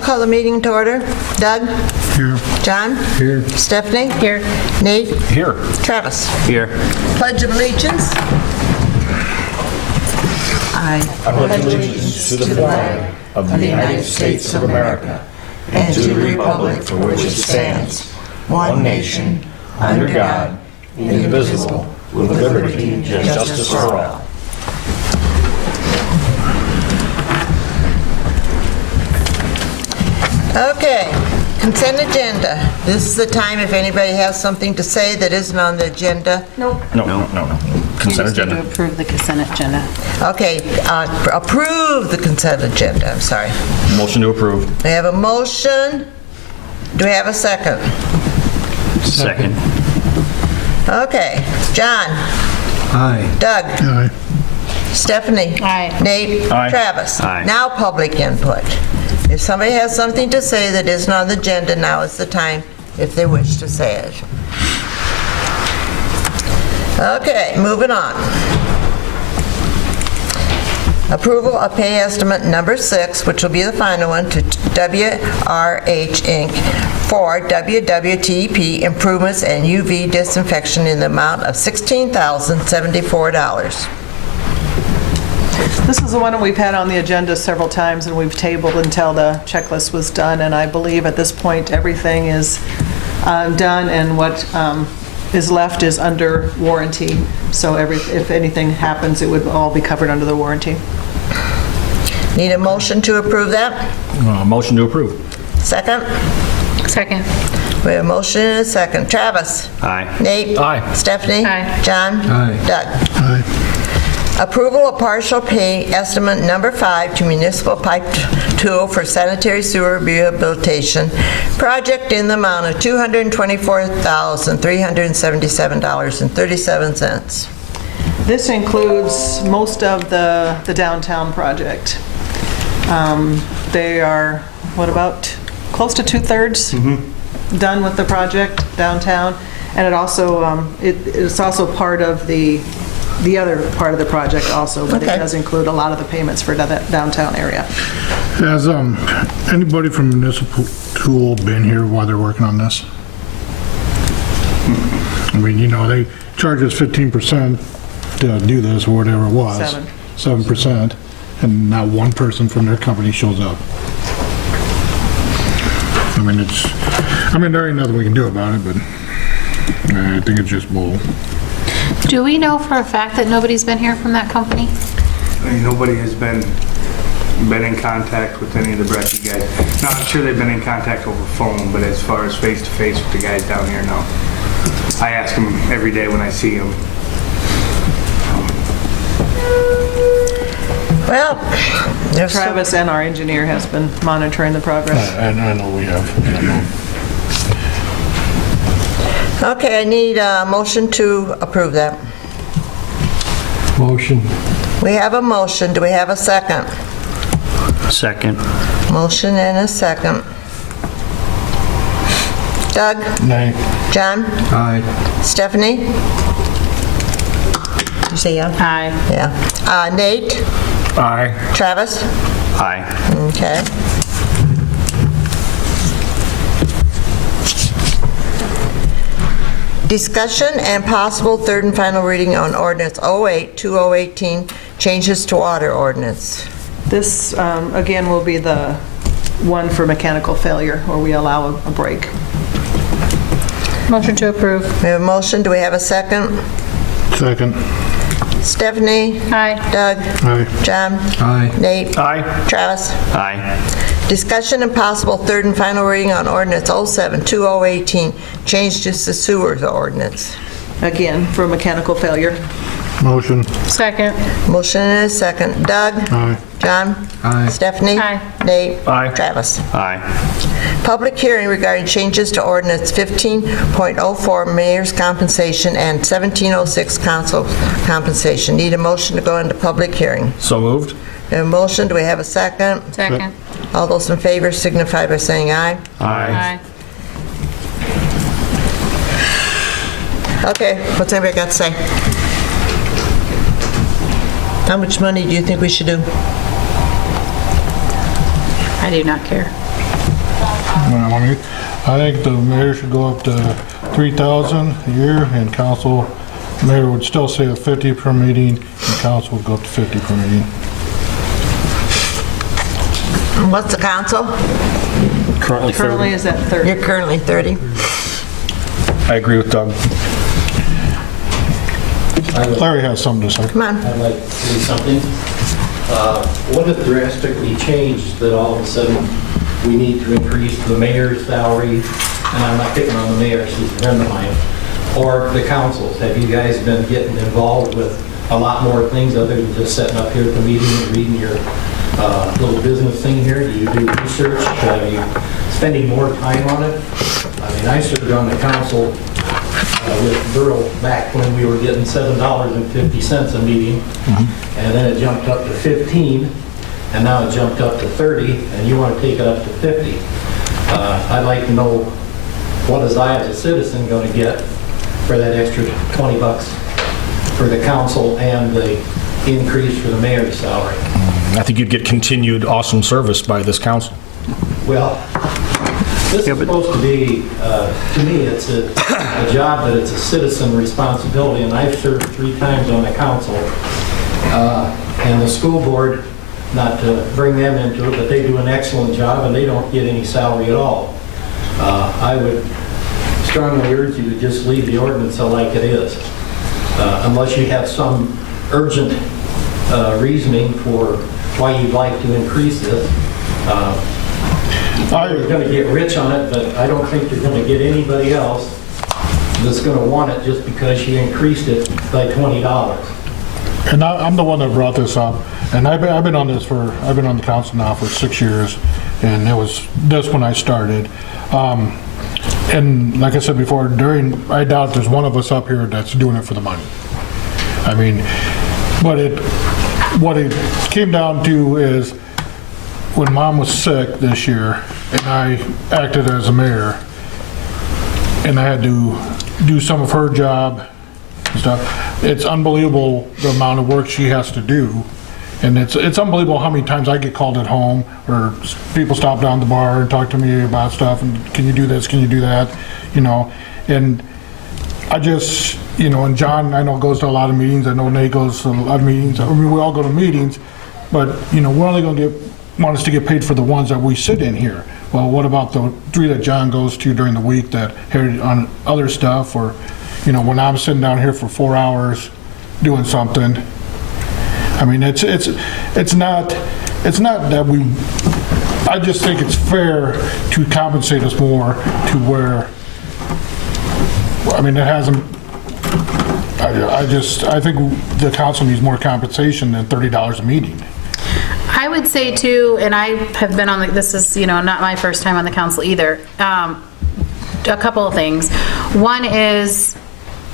I'll call the meeting to order. Doug? Here. John? Here. Stephanie? Here. Nate? Here. Travis? Here. Pledge of allegiance. I pledge allegiance to the flag of the United States of America and to the republic for which it stands, one nation, under God, indivisible, with liberty and justice for all. Okay, consent agenda. This is the time if anybody has something to say that isn't on the agenda. Nope. No. You Consent just need agenda. to approve the consent agenda. Okay, approve the consent agenda, I'm sorry. Motion to approve. We have a motion. Do we have a second? Second. Okay, John? Aye. Doug? Aye. Stephanie? Aye. Nate? Aye. Travis? Aye. Now public input. If somebody has something to say that isn't on the agenda, now is the time if they wish to say it. Okay, moving on. Approval of pay estimate number 6, which will be the final one, to WRH Inc. for WWTP improvements and UV disinfection in the amount of $16,074. This is the one that we've had on the agenda several times, and we've tabled until the checklist was done, and I believe at this point, everything is done, and what is left is under warranty. So if anything happens, it would all be covered under the warranty. Need a motion to approve that? Motion to approve. Second? Second. We have a motion and a second. Travis? Aye. Nate? Aye. Stephanie? Aye. John? Aye. Doug? Aye. Approval of partial pay estimate number 5 to Municipal Pipe Tool for Sanitary Sewer Rehabilitation project in the amount of $224,377.37. This includes most of the downtown project. They are, what, about close to 2/3 done with the project downtown, and it also, it's also part of the other part of the project also, but Okay. it does include a lot of the payments for the downtown area. Has anybody from Municipal Tool been here while they're working on this? I mean, you know, they charge us 15% to do this or whatever it was. 7%, and not one person from their company shows up. I mean, there ain't nothing we can do about it, but I think it's just bull. Do we know for a fact that nobody's been here from that company? I mean, nobody has been in contact with any of the Brecky guys. No, I'm sure they've been in contact over phone, but as far as face-to-face with the guys down here, no. I ask them every day when I see them. Well, there's Travis and our engineer has been monitoring the progress. And I know we have. Okay, I need a motion to approve that. Motion. We have a motion. Do we have a second? Second. Motion and a second. Doug? Nay. John? Aye. Stephanie? You say yeah? Aye. Yeah. Nate? Aye. Travis? Aye. Okay. Discussion and possible third and final reading on Ordinance 08-2018, changes to water ordinance. This, again, will be the one for mechanical failure, where we allow a break. Motion to approve. We have a motion. Do we have a second? Second. Stephanie? Aye. Doug? Aye. John? Aye. Nate? Aye. Travis? Aye. Discussion and possible third and final reading on Ordinance 07-2018, change to the sewers ordinance. Again, for mechanical failure. Motion. Second. Motion and a second. Doug? Aye. John? Aye. Stephanie? Aye. Nate? Aye. Travis? Aye. Public hearing regarding changes to Ordinance 15.04, Mayor's Compensation, and 1706, Council Compensation. Need a motion to go into public hearing. So moved. We have a motion. Do we have a second? Second. All those in favor signify by saying aye. Aye. Okay, what's everybody got to say? How much money do you think we should do? I do not care. I think the mayor should go up to $3,000 a year, and council, mayor would still say a 50 per meeting, and council would go up to 50 per meeting. What's the council? Currently is at 30. You're currently 30. I agree with Doug. Larry has something to say. Come on. I'd like to say something. What has drastically changed that all of a sudden we need to increase the mayor's salary? And I'm not picking on the mayor, she's a friend of mine, or the councils. Have you guys been getting involved with a lot more things other than just sitting up here at the meeting and reading your little business thing here? Do you do research? Are you spending more time on it? I mean, I served on the council with Burl back when we were getting $7.50 a meeting, and then it jumped up to 15, and now it jumped up to 30, and you want to take it up to 50. I'd like to know, what is I as a citizen going to get for that extra $20 for the council and the increase for the mayor's salary? I think you'd get continued awesome service by this council. Well, this is supposed to be, to me, it's a job that it's a citizen responsibility, and I've served 3 times on the council. And the school board, not to bring them into it, but they do an excellent job, and they don't get any salary at all. I would strongly urge you to just leave the ordinance like it is, unless you have some urgent reasoning for why you'd like to increase this. You're going to get rich on it, but I don't think you're going to get anybody else that's going to want it just because you increased it by $20. And I'm the one that brought this up, and I've been on the council now for 6 years, and it was this when I started. And like I said before, I doubt there's one of us up here that's doing it for the money. I mean, what it came down to is when Mom was sick this year, and I acted as a mayor, and I had to do some of her job and stuff. It's unbelievable the amount of work she has to do, and it's unbelievable how many times I get called at home, or people stop down the bar and talk to me about stuff, and can you do this, can you do that, and I just, and John, I know, goes to a lot of meetings. I know Nate goes to a lot of meetings. I mean, we all go to meetings, but, we're only going to want us to get paid for the ones that we sit in here. Well, what about the 3 that John goes to during the week that here on other stuff, or, when I'm sitting down here for 4 hours doing something? I mean, it's not that I just think it's fair to compensate us more to where, I mean, it hasn't, I think the council needs more compensation than $30 a meeting. I would say too, and I have been on this is, not my first time on the council either. A couple of things. One is,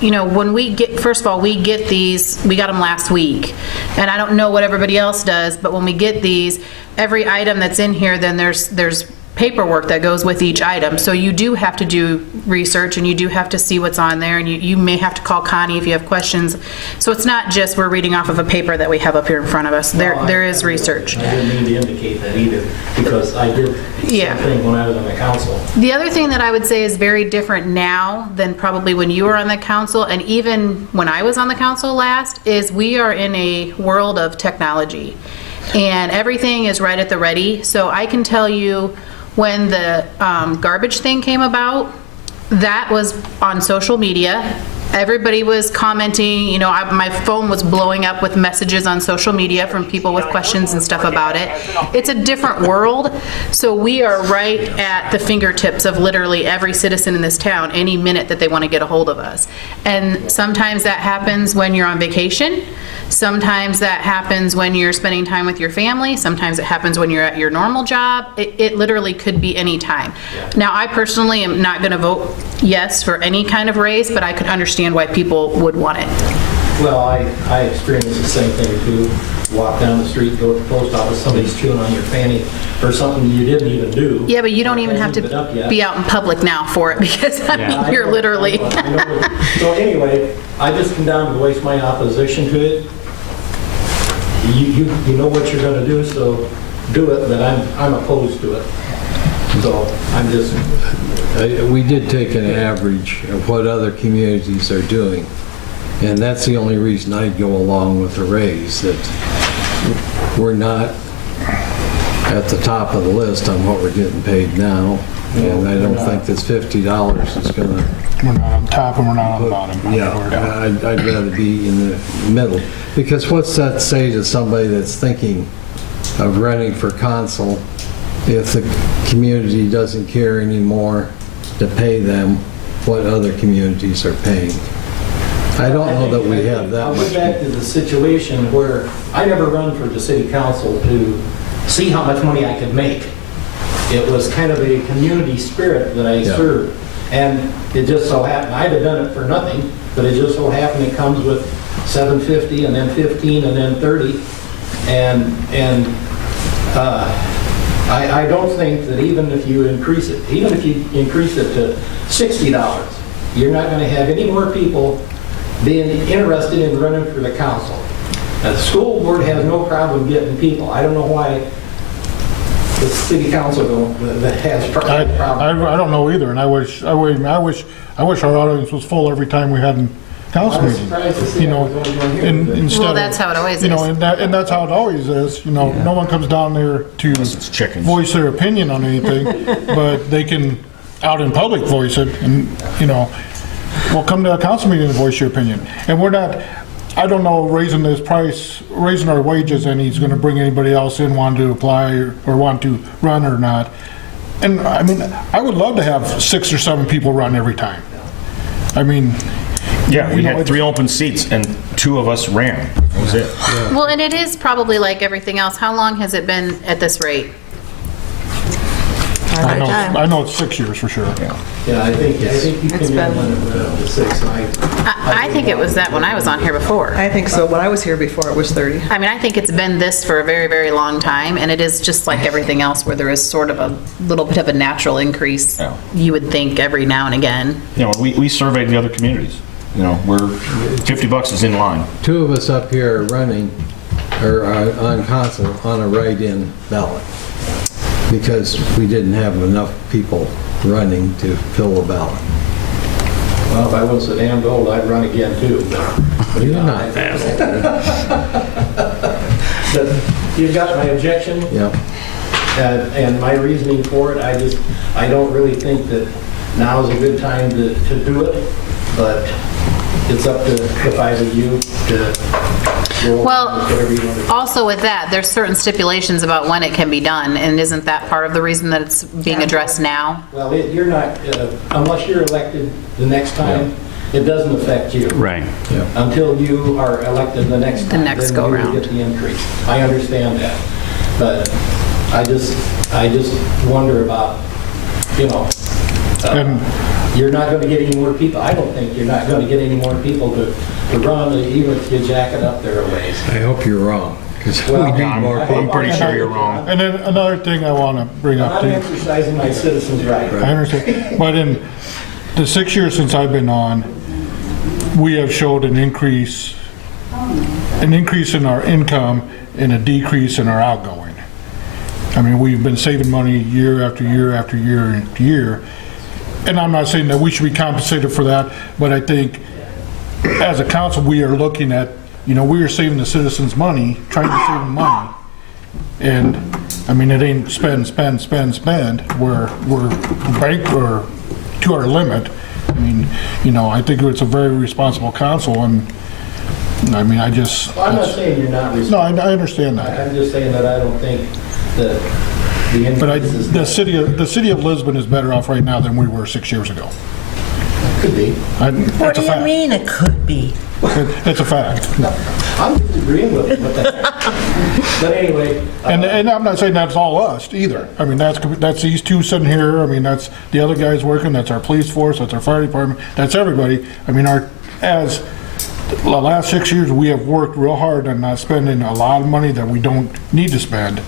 when we get, first of all, we get these, we got them last week, and I don't know what everybody else does, but when we get these, every item that's in here, then there's paperwork that goes with each item. So you do have to do research, and you do have to see what's on there, and you may have to call Connie if you have questions. So it's not just we're reading off of a paper that we have up here in front of us. There is research. I didn't mean to indicate that either, because I did the same thing when I was on the council. The other thing that I would say is very different now than probably when you were on the council, and even when I was on the council last, is we are in a world of technology, and everything is right at the ready. So I can tell you, when the garbage thing came about, that was on social media. Everybody was commenting, my phone was blowing up with messages on social media from people with questions and stuff about it. It's a different world, so we are right at the fingertips of literally every citizen in this town any minute that they want to get a hold of us. And sometimes that happens when you're on vacation. Sometimes that happens when you're spending time with your family. Sometimes it happens when you're at your normal job. It literally could be any time. Now, I personally am not going to vote yes for any kind of raise, but I could understand why people would want it. Well, I experienced the same thing too. Walk down the street, go to the post office, somebody's chewing on your fanny for something you didn't even do. Yeah, but you don't even have to be out in public now for it, because you're literally. So anyway, I just come down to voice my opposition to it. You know what you're going to do, so do it, but I'm opposed to it. So I'm just, We did take an average of what other communities are doing, and that's the only reason I'd go along with the raise, that we're not at the top of the list on what we're getting paid now, and I don't think this $50 is gonna... We're not on top and we're not on the bottom. Yeah, I'd rather be in the middle, because what's that say to somebody that's thinking of running for council if the community doesn't care anymore to pay them what other communities are paying? I don't know that we have that I'll much. go back to the situation where I never run for the city council to see how much money I could make. It was kind of a community spirit that I served. And it just so happened, I'd have done it for nothing, but it just so happened it comes with $750 and then $15 and then $30. And I don't think that even if you increase it to $60, you're not going to have any more people being interested in running for the council. Now, the school board has no problem getting people. I don't know why the city council has problem. I don't know either, and I wish our audience was full every time we had a council I was meeting. surprised to see You know, I was only one here, and but- instead Well, of, that's how it always you know, is. and that's how it always is. You know, no one comes down there to it's chickens. voice their opinion on anything, but they can out in public voice it, and you know, well, come to a council meeting and voice your opinion. And we're not. I don't know, raising our wages, and he's going to bring anybody else in want to apply or want to run or not. And I mean, I would love to have 6 or 7 people run every time. I mean, Yeah, we you know, had 3 open seats and 2 of us ran. That was it. Well, and it is probably like everything else. How long has it been at this rate? I know it's 6 years for sure. Yeah, I think you It's can been- run it to 6. I think it was that when I was on here before. I think so. When I was here before, it was 30. I mean, I think it's been this for a very, very long time, and it is just like everything else where there is sort of a little bit of a natural increase, Yeah. you would think, every now and again. You know, we surveyed the other communities. You know, we're $50 is in line. 2 of us up here are running, or on council, on a write-in ballot, because we didn't have enough people running to fill a ballot. Well, if I wasn't so damned old, I'd run again too. You're not. But you've got my objection. Yep. And my reasoning for it, I don't really think that now is a good time to do it, but it's up to the 5 of you to go Well, along with whatever you want to do. also with that, there's certain stipulations about when it can be done, and isn't that part of the reason that it's being addressed now? Well, you're not, unless you're elected the next time, it doesn't affect you. Right. Until you are elected the next time. next then you go-round. get the increase. I understand that. But I just wonder about, you know, And you're not going to get any more people. I don't think you're not going to get any more people to run, even if you jack it up there a ways. I hope you're wrong, because we Well, need more I'm people. pretty sure you're wrong. then another thing I want to bring up I'm too. exercising my citizen's right. I understand, but in the 6 years since I've been on, we have showed an increase in our income and a decrease in our outgoing. I mean, we've been saving money year after year after year after year. And I'm not saying that we should be compensated for that, but I think as a council, we are looking at, you know, we are saving the citizens money, trying to save them money. And, I mean, it ain't spend. We're banked or to our limit. I mean, you know, I think it's a very responsible council, and, I mean, I just... Well, I'm not saying you're not No, responsible. I understand that. I'm just saying that I don't think that the But increase is... the city of Lisbon is better off right now than we were 6 years ago. Could be. What That's do a you fact. mean it could be? It's a fact. I'm disagreeing with that. But anyway, And I'm not saying that's all us either. I mean, that's these 2 sitting here. I mean, that's the other guys working, that's our police force, that's our fire department, that's everybody. I mean, as the last 6 years, we have worked real hard on not spending a lot of money that we don't need to spend,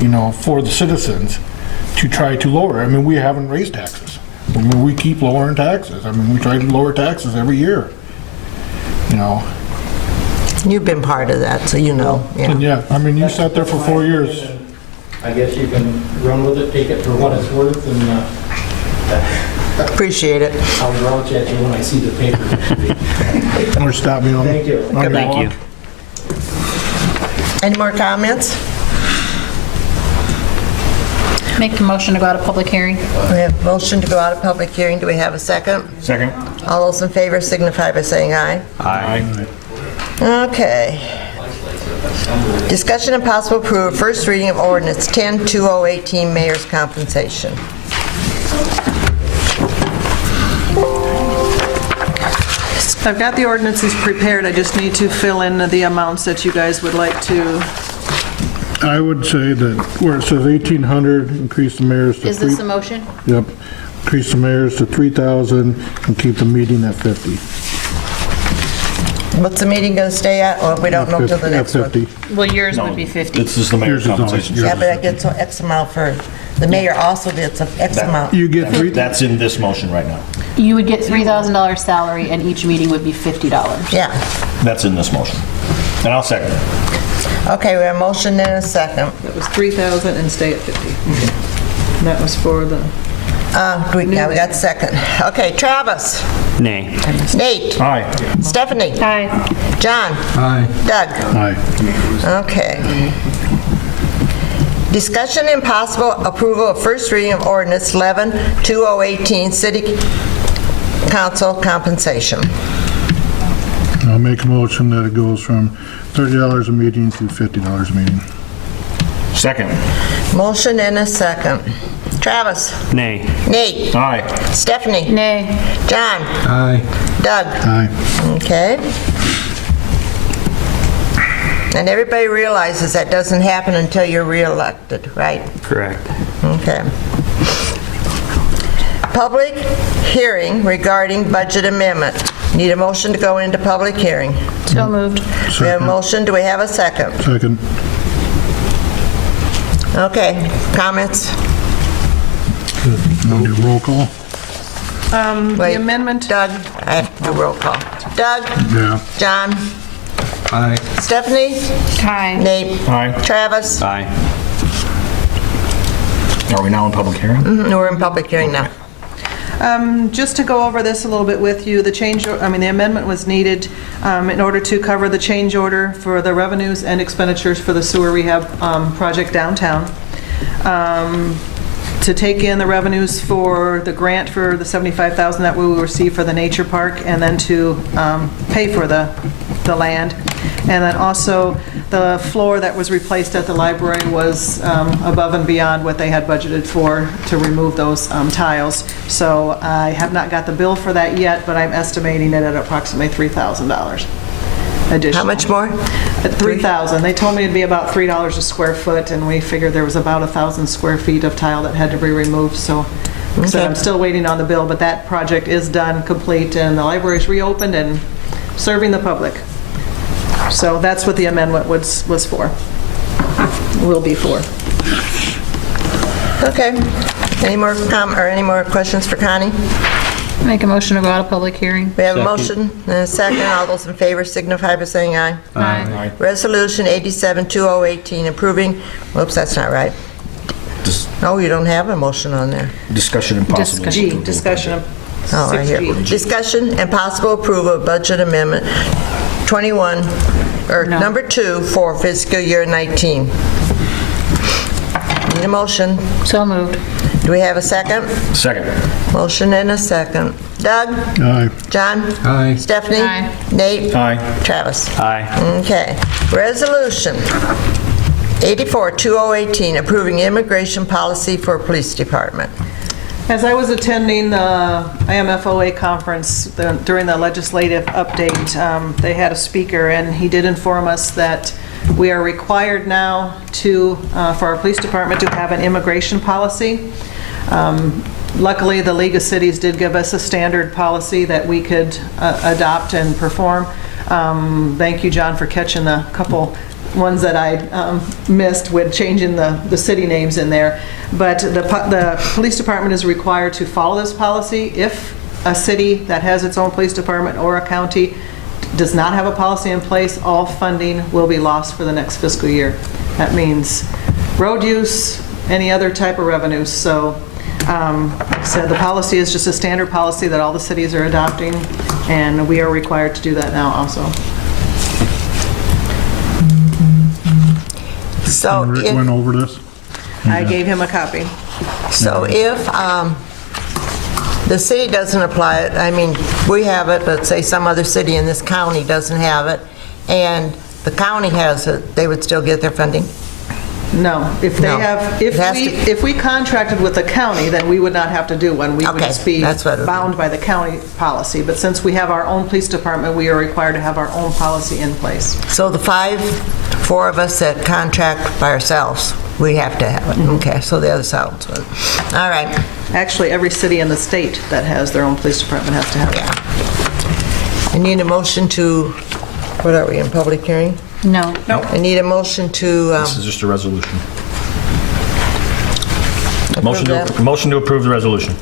you know, for the citizens to try to lower. I mean, we haven't raised taxes. I mean, we keep lowering taxes. I mean, we try to lower taxes every year, you know. You've been part of that, so you know. And Yeah. yeah, I mean, you sat there for 4 years. I guess you can run with it, take it for what it's worth, and Appreciate it. I'll vouch at you when I see the paper. Or stop me on. Thank you. on your Thank you. walk. Any more comments? Make a motion to go out of public hearing. We have a motion to go out of public hearing. Do we have a second? Second? All those in favor signify by saying aye. Aye. Okay. Discussion and possible approval, first reading of ordinance 10-2018, mayor's compensation. I've got the ordinances prepared, I just need to fill in the amounts that you guys would like to. I would say that where it says 1,800, increase the mayor's to Is this a motion? Yep. Increase the mayor's to 3,000 and keep the meeting at 50. What's the meeting going to stay at? Well, we don't know till the next one. 50. Well, yours would be 50. This is the mayor's Yours is always- compensation. Yeah, but I get so X amount for, the mayor also gets an X amount. You get three, That's in this motion right now. You would get $3,000 salary, and each meeting would be $50. Yeah. That's in this motion. And I'll second it. Okay, we have a motion and a second. That was 3,000 and stay at 50. And that was for the, Yeah, we got second. Okay, Travis. Nay. Nate. Aye. Stephanie. Aye. John. Aye. Doug. aye. Okay. Discussion and possible approval of first reading of ordinance 11-2018, city council compensation. I'll make a motion that it goes from $30 a meeting to $50 a meeting. Second. Motion and a second. Travis. Nay. Nate. Aye. Stephanie. Nay. John. Aye. Doug. Aye. Okay. And everybody realizes that doesn't happen until you're reelected, right? Correct. Okay. Public hearing regarding budget amendment. Need a motion to go into public hearing. So moved. We have a motion. Do we have a second? Second. Okay. Comments? Now do roll call? the Wait. amendment. Doug, I have to do roll call. Doug? Yeah. John? Aye. Stephanie? Aye. Nate? Aye. Travis? Aye. Are we now in public hearing? We're in public hearing now. Just to go over this a little bit with you, the amendment was needed in order to cover the change order for the revenues and expenditures for the sewer rehab project downtown. To take in the revenues for the grant for the $75,000 that we will receive for the nature park, and then to pay for the land. And then also, the floor that was replaced at the library was above and beyond what they had budgeted for to remove those tiles. So I have not got the bill for that yet, but I'm estimating it at approximately $3,000 additional. How much more? At $3,000. They told me it'd be about $3 a square foot, and we figured there was about 1,000 square feet of tile that had to be removed, so like I said, I'm still waiting on the bill, but that project is done, complete, and the library's reopened and serving the public. So that's what the amendment was for, will be for. Okay. Any more questions for Connie? Make a motion to go out of public hearing. We have a motion and a second. All those in favor signify by saying aye. Aye. Resolution 87-2018 approving, whoops, that's not right. No, you don't have a motion on there. Discussion and possible. Discussion. G, discussion of Oh, right here. 6G. Discussion and possible approval of budget amendment 21, or No. number 2 for fiscal year 19. Need a motion. So moved. Do we have a second? Second. Motion and a second. Doug? Aye. John? Aye. Stephanie? Aye. Nate? Aye. Travis? Aye. Okay. Resolution 84-2018 approving immigration policy for police department. As I was attending the IMFOA conference during the legislative update, they had a speaker, and he did inform us that we are required now to, for our police department, to have an immigration policy. Luckily, the League of Cities did give us a standard policy that we could adopt and perform. Thank you, John, for catching the couple ones that I missed with changing the city names in there. But the police department is required to follow this policy. If a city that has its own police department or a county does not have a policy in place, all funding will be lost for the next fiscal year. That means road use, any other type of revenues. So, like I said, the policy is just a standard policy that all the cities are adopting, and we are required to do that now also. So Rick if, went over this. I gave him a copy. so if the city doesn't apply it, I mean, we have it, but say some other city in this county doesn't have it, and the county has it, they would still get their funding? No, if they No. have, It has to- if we contracted with the county, then we would not have to do one. We would Okay, just be that's what it would be. bound by the county policy. But since we have our own police department, we are required to have our own policy in place. So the four of us that contract by ourselves, we have to have it. Okay, so the other side. All right, Actually, every city in the state that has their own police department has to have it. yeah. I need a motion to, what are we, in public hearing? No. I need a motion to, This is just a resolution. approve that. Motion to approve the resolution.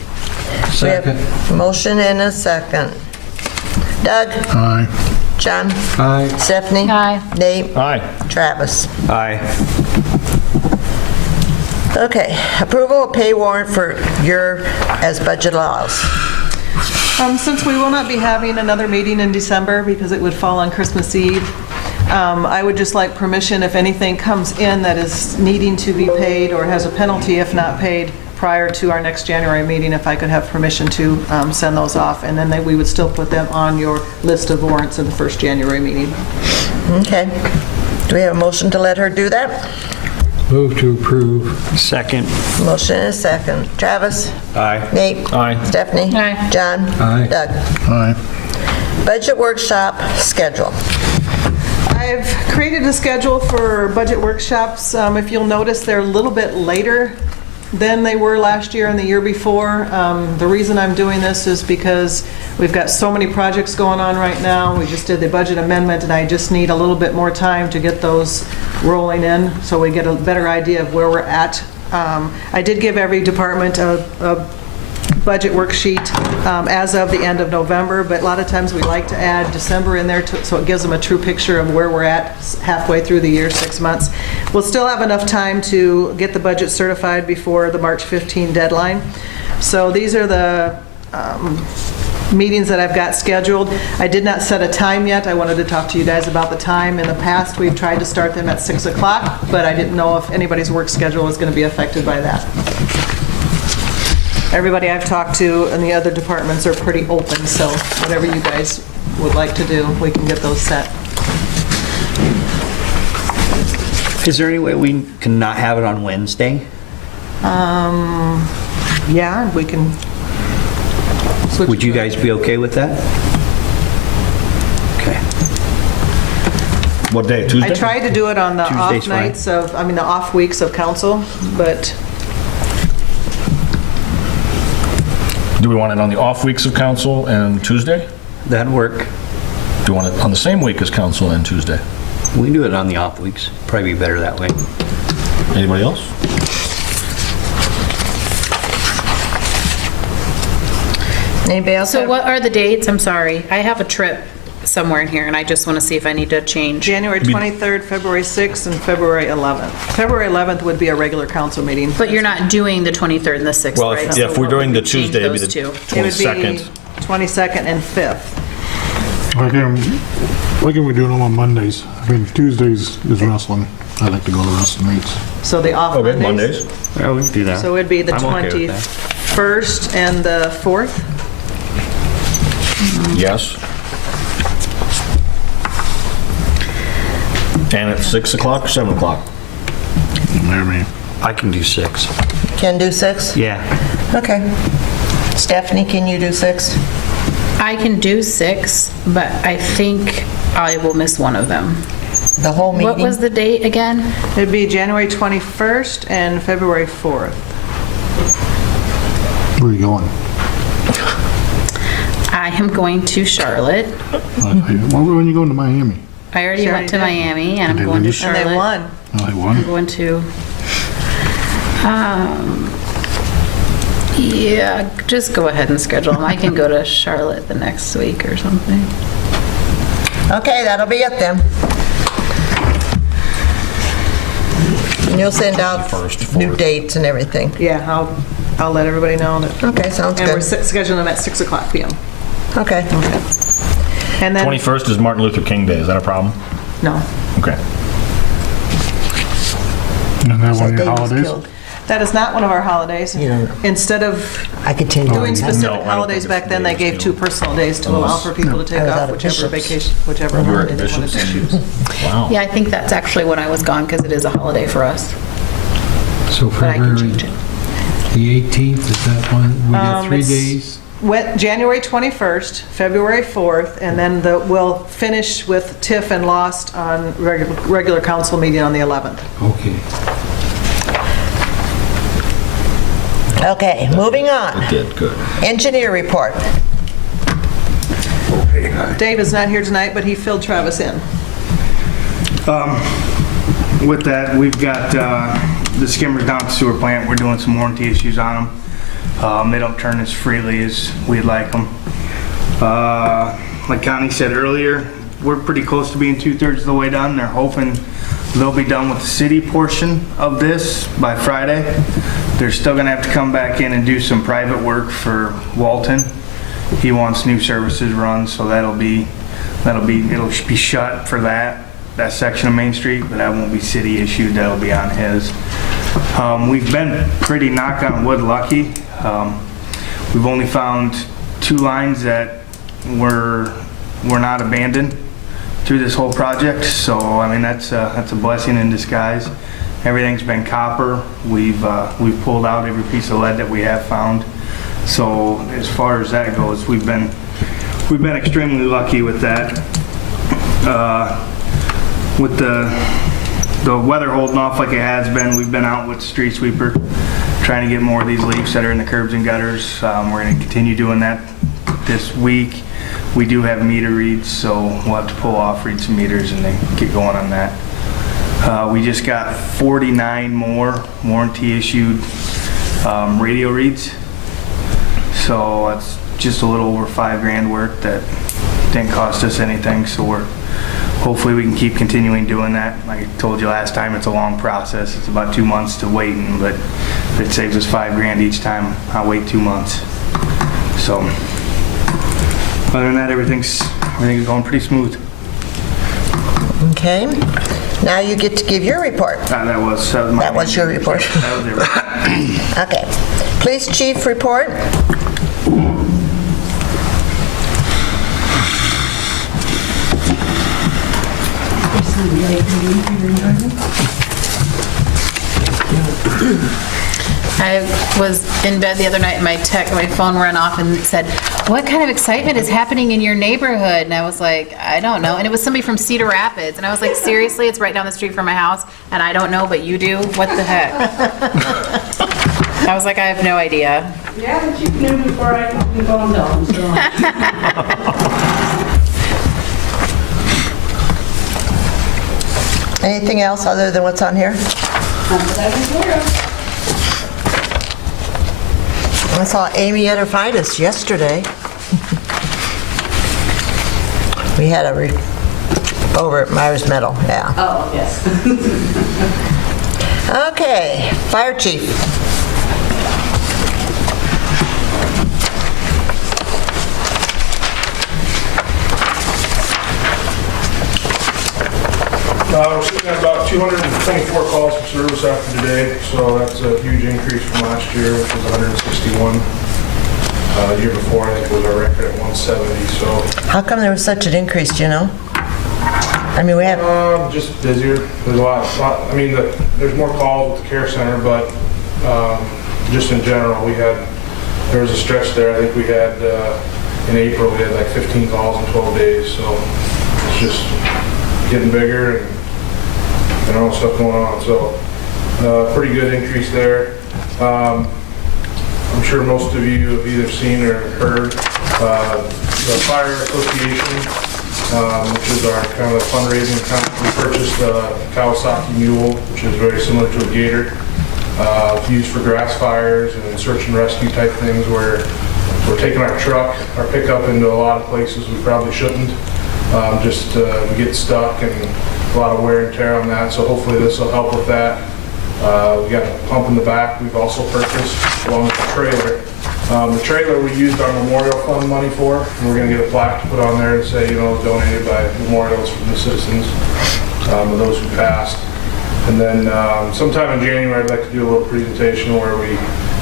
We have a motion and a second. Doug? Aye. John? Aye. Stephanie? Aye. Nate? Aye. Travis? Aye. Okay, approval of pay warrant for your, as budget allows. Since we will not be having another meeting in December because it would fall on Christmas Eve, I would just like permission if anything comes in that is needing to be paid or has a penalty if not paid prior to our next January meeting, if I could have permission to send those off, and then we would still put them on your list of warrants in the first January meeting. Okay. Do we have a motion to let her do that? Move to approve. Second. Motion and a second. Travis? Aye. Nate? Aye. Stephanie? Aye. John? Aye. Doug? Aye. Budget workshop schedule. I've created a schedule for budget workshops. If you'll notice, they're a little bit later than they were last year and the year before. The reason I'm doing this is because we've got so many projects going on right now. We just did the budget amendment, and I just need a little bit more time to get those rolling in so we get a better idea of where we're at. I did give every department a budget worksheet as of the end of November, but a lot of times we like to add December in there so it gives them a true picture of where we're at halfway through the year, 6 months. We'll still have enough time to get the budget certified before the March 15 deadline. So these are the meetings that I've got scheduled. I did not set a time yet. I wanted to talk to you guys about the time. In the past, we've tried to start them at 6 o'clock, but I didn't know if anybody's work schedule was going to be affected by that. Everybody I've talked to in the other departments are pretty open, so whatever you guys would like to do, we can get those set. Is there any way we can not have it on Wednesday? Yeah, we can switch. Would you to- guys be okay with that? Okay. What day, Tuesday? I tried to do it on the off Tuesday's fine. nights of, the off weeks of council, but Do we want it on the off weeks of council and Tuesday? That'd work. Do you want it on the same week as council and Tuesday? We can do it on the off weeks. Probably be better that way. Anybody else? Anybody else? So have- what are the dates? I'm sorry. I have a trip somewhere in here, and I just want to see if I need to change. January 23rd, February 6th, and February 11th. February 11th would be a regular council meeting. But you're not doing the 23rd and the 6th, Well, right? if So we're what doing would the we change Tuesday, it'd be those the to? It would be 22nd. 22nd and 5th. Why can't we do them on Mondays? I mean, Tuesdays is wrestling. I like to go to wrestling meets. So the off Okay, Mondays. Mondays. Yeah, we can do that. So it'd be the I'm okay with that. 21st and the 4th. Yes. And at 6 o'clock or 7 o'clock? I mean, I can do 6. Can do 6? Yeah. Okay. Stephanie, can you do 6? I can do 6, but I think I will miss one of them. The whole meeting? What was the date again? It'd be January 21st and February 4th. where are you going? I am going to Charlotte. When are you going to Miami? I already She went to already did. Miami, and I'm Did going to we? Charlotte. And they won. Oh, they I'm won? going to, yeah, just go ahead and schedule them. I can go to Charlotte the next week or something. Okay, that'll be it then. And you'll send out First, new fourth. dates and everything. Yeah, I'll let everybody know that. Okay, sounds And we're good. scheduling them at 6 o'clock PM. Okay. And then, 21st is Martin Luther King Day. Is that a problem? no, Okay. Isn't that one of Dave your was holidays? killed. that is not one of our holidays. You don't know. Instead of I could tell you. doing No, I specific don't holidays think it's back then, they days, gave no. 2 personal days to allow for people to take I was off out of whichever Bishops. vacation, whichever You were at holiday they wanted to Bishops? choose. Wow. Yeah, I think that's actually when I was gone because it is a holiday for us. So But I can February change it. the 18th, is that one? We got 3 it's- days? January 21st, February 4th, and then we'll finish with TIF and Lost on regular council meeting on the 11th. Okay. Okay, moving on. Did good. Engineer report. Dave is not here tonight, but he filled Travis in. With that, we've got the skimmers down at the sewer plant. We're doing some warranty issues on them. They don't turn as freely as we'd like them. Like Connie said earlier, we're pretty close to being 2/3 of the way done. They're hoping they'll be done with the city portion of this by Friday. They're still gonna have to come back in and do some private work for Walton. He wants new services run, so it'll be shut for that section of Main Street, but that won't be city issued. That'll be on his. We've been pretty, knock on wood, lucky. We've only found 2 lines that were not abandoned through this whole project, so I mean that's a blessing in disguise. Everything's been copper. We've pulled out every piece of lead that we have found. So as far as that goes, we've been extremely lucky with that. With the weather holding off like it has been, we've been out with the street sweeper trying to get more of these leaves that are in the curbs and gutters. We're going to continue doing that this week. We do have meter reads, so we'll have to pull off, read some meters, and then get going on that. We just got 49 more warranty issued radio reads. So that's just a little over $5,000 work that didn't cost us anything. So hopefully we can keep continuing doing that. Like I told you last time, it's a long process. It's about 2 months to waiting, but if it saves us $5,000 each time, I'll wait 2 months. So other than that, everything's going pretty smooth. Okay. Now you get to give your report. That was your report. That was it. Okay. Police chief report. I was in bed the other night and my phone ran off and it said, "What kind of excitement is happening in your neighborhood?" And I was like, "I don't know." And it was somebody from Cedar Rapids. And I was like, "Seriously? It's right down the street from my house and I don't know, but you do? What the heck?" I was like, "I have no idea." Yeah, but you knew before I could go on down, so. Anything else other than what's on here? Not that I was aware of. I saw Amy at her finest yesterday. We had over at Myers Meadow, yeah. Oh, yes. Okay, fire chief. We're sitting at about 224 calls for service after today, so that's a huge increase from last year, which was 161. The year before, I think, was our record at 170, so How come there was such an increase, do you know? I mean, we have, just busier. There's a lot, I mean, there's more calls with the care center, but just in general, there was a stretch there. I think we had, in April, we had like 15 calls in 12 days, so it's just getting bigger and all stuff going on. So pretty good increase there. I'm sure most of you have either seen or heard the Fire Association, which is our kind of fundraising account. We purchased a Kawasaki Mule, which is very similar to a Gator, used for grass fires and search and rescue type things, where we're taking our truck, our pickup, into a lot of places we probably shouldn't. We get stuck and a lot of wear and tear on that, so hopefully this will help with that. We got a pump in the back we've also purchased, along with the trailer. The trailer we used our Memorial Fund money for, and we're going to get a plaque to put on there to say, donated by memorials from the citizens, of those who passed. And then sometime in January, I'd like to do a little presentation where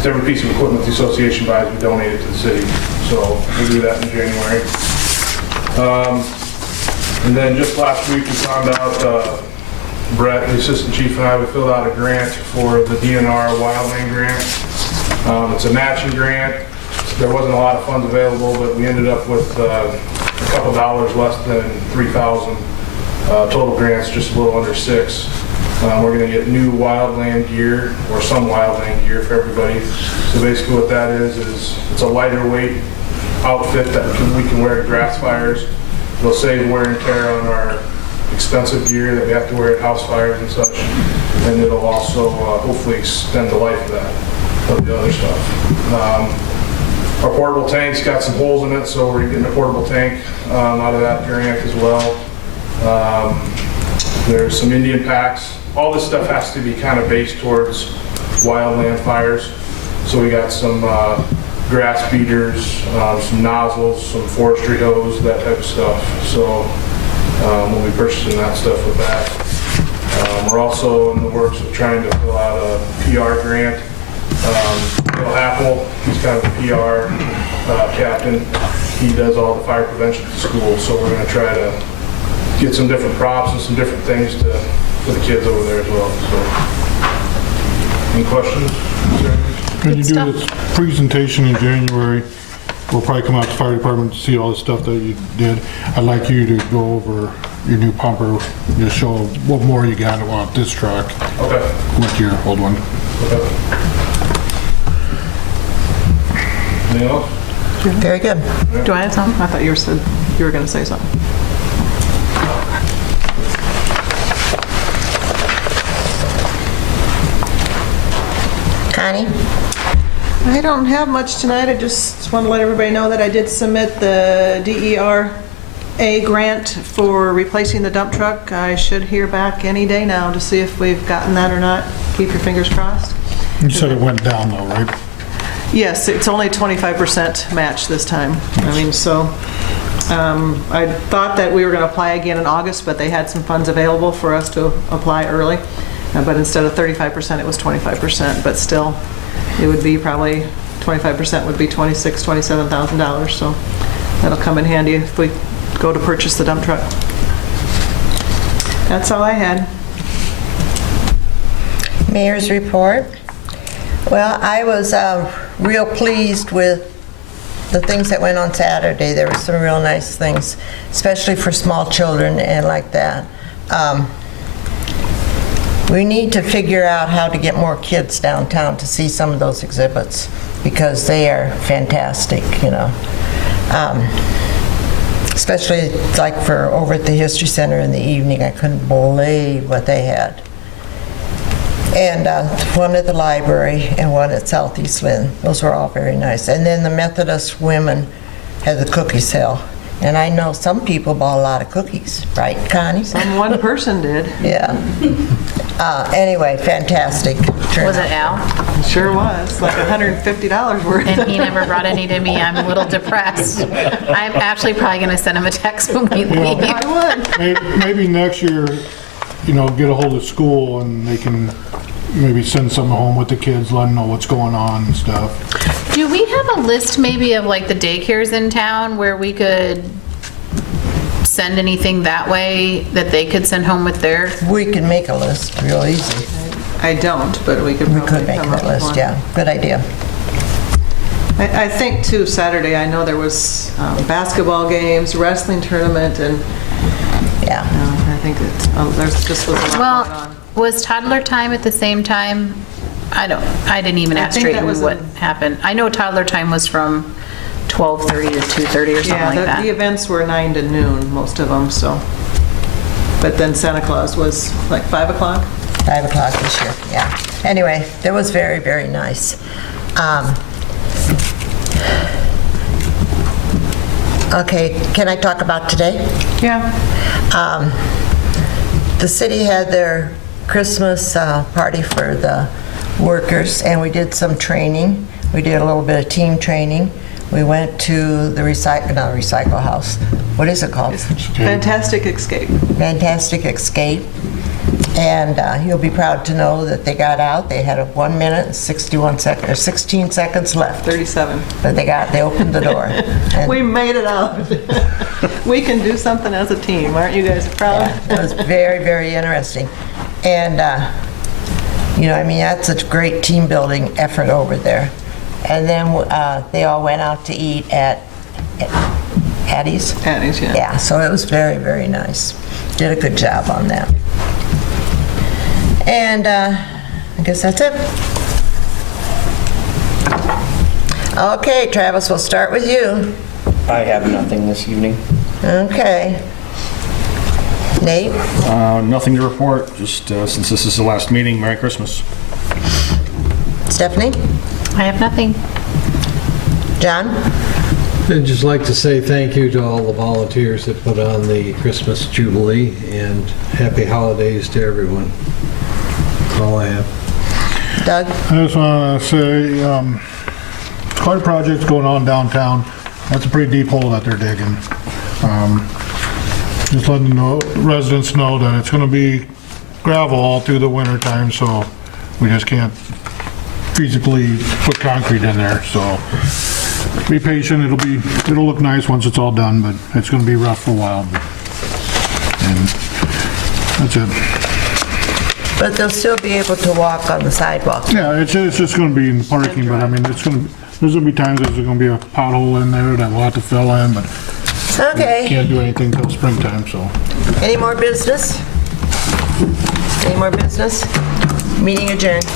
every piece of equipment the association buys, we donate it to the city. So we'll do that in January. And then just last week, we found out, Brett, the assistant chief, and I, we filled out a grant for the DNR wildland grant. It's a matching grant. There wasn't a lot of funds available, but we ended up with a couple dollars less than $3,000. Total grants just a little under $6,000. We're going to get new wildland gear, or some wildland gear for everybody. So basically what that is it's a lighter weight outfit that we can wear at grass fires. It'll save wear and tear on our expensive gear that we have to wear at house fires and such. And it'll also hopefully extend the life of the other stuff. Our portable tank's got some holes in it, so we're getting a portable tank out of that grant as well. There's some Indian packs. All this stuff has to be kind of based towards wildland fires. So we got some grass beaters, some nozzles, some forestry hose, that type of stuff. So we'll be purchasing that stuff with that. We're also in the works of trying to fill out a PR grant. Bill Apple, he's kind of a PR captain. He does all the fire prevention at the school. So we're going to try to get some different props and some different things for the kids over there as well. So, any questions? When you do this presentation in January, we'll probably come out to the fire department to see all the stuff that you did. I'd like you to go over your new pumper, just show what more you got about this truck. Okay. With your old one. Okay. Anything else? Very good. Do I have something? I thought you were going to say something. Connie? I don't have much tonight. I just want to let everybody know that I did submit the DERA grant for replacing the dump truck. I should hear back any day now to see if we've gotten that or not. Keep your fingers crossed. You said it went down though, right? Yes, it's only 25% match this time. I mean, so I thought that we were going to apply again in August, but they had some funds available for us to apply early. But instead of 35%, it was 25%. But still, it would be probably 25% would be $26,000, $27,000. So that'll come in handy if we go to purchase the dump truck. That's all I had. Mayor's report. Well, I was real pleased with the things that went on Saturday. There were some real nice things, especially for small children and like that. We need to figure out how to get more kids downtown to see some of those exhibits because they are fantastic, especially like for over at the History Center in the evening. I couldn't believe what they had. And one at the library and one at Southeast Lynn. Those were all very nice. And then the Methodist women had the cookie sale. And I know some people bought a lot of cookies, right, Connie? One person did. Yeah. Anyway, fantastic. Was it Al? It sure was, like $150 worth. And he never brought any to me. I'm a little depressed. I'm actually probably going to send him a text when we leave. I would. Maybe next year, get a hold of school and they can maybe send some home with the kids, let them know what's going on and stuff. Do we have a list maybe of like the daycares in town where we could send anything that way that they could send home with their? We can make a list real easy. I don't, but we could We probably could make come up that with list, one. yeah. Good idea. I think too, Saturday, I know there was basketball games, wrestling tournament, and Yeah. I think there's just was a lot going Well, on. was toddler time at the same time? I didn't even ask think that straight was what in- happened. I know toddler time was from 12:30 to 2:30 or something Yeah, like that. the events were 9 to noon, most of them, so. But then Santa Claus was like 5 o'clock? 5 o'clock this year, yeah. Anyway, that was very, very nice. Okay, can I talk about today? Yeah. The city had their Christmas party for the workers, and we did some training. We did a little bit of team training. We went to the recycle house. What is it called? Fantastic escape. Fantastic Escape. And you'll be proud to know that they got out. They had 1 minute and 16 seconds left. 37. But they opened the door. And We made it out. We can do something as a team. Aren't you guys proud? it was very, very interesting. And, that's a great team building effort over there. And then they all went out to eat at Addie's. Addie's, yeah. Yeah, so it was very, very nice. Did a good job on that. And I guess that's it. Okay, Travis, we'll start with you. I have nothing this evening. Okay. Nate? Nothing to report, just since this is the last meeting, Merry Christmas. Stephanie? I have nothing. John? I'd just like to say thank you to all the volunteers that put on the Christmas Jubilee, and happy holidays to everyone. That's all I have. Doug? I just want to say, quite a project's going on downtown. That's a pretty deep hole that they're digging. Just letting residents know that it's going to be gravel all through the winter time, so we just can't physically put concrete in there. So be patient. It'll look nice once it's all done, but it's going to be rough for a while. And that's it. But they'll still be able to walk on the sidewalk. Yeah, it's just going to be in the parking, but I mean, there's going to be times there's going to be a pothole in there that we'll have to fill in, but Okay. can't do anything till springtime, so. Any more business? Any more business? Meeting adjourned.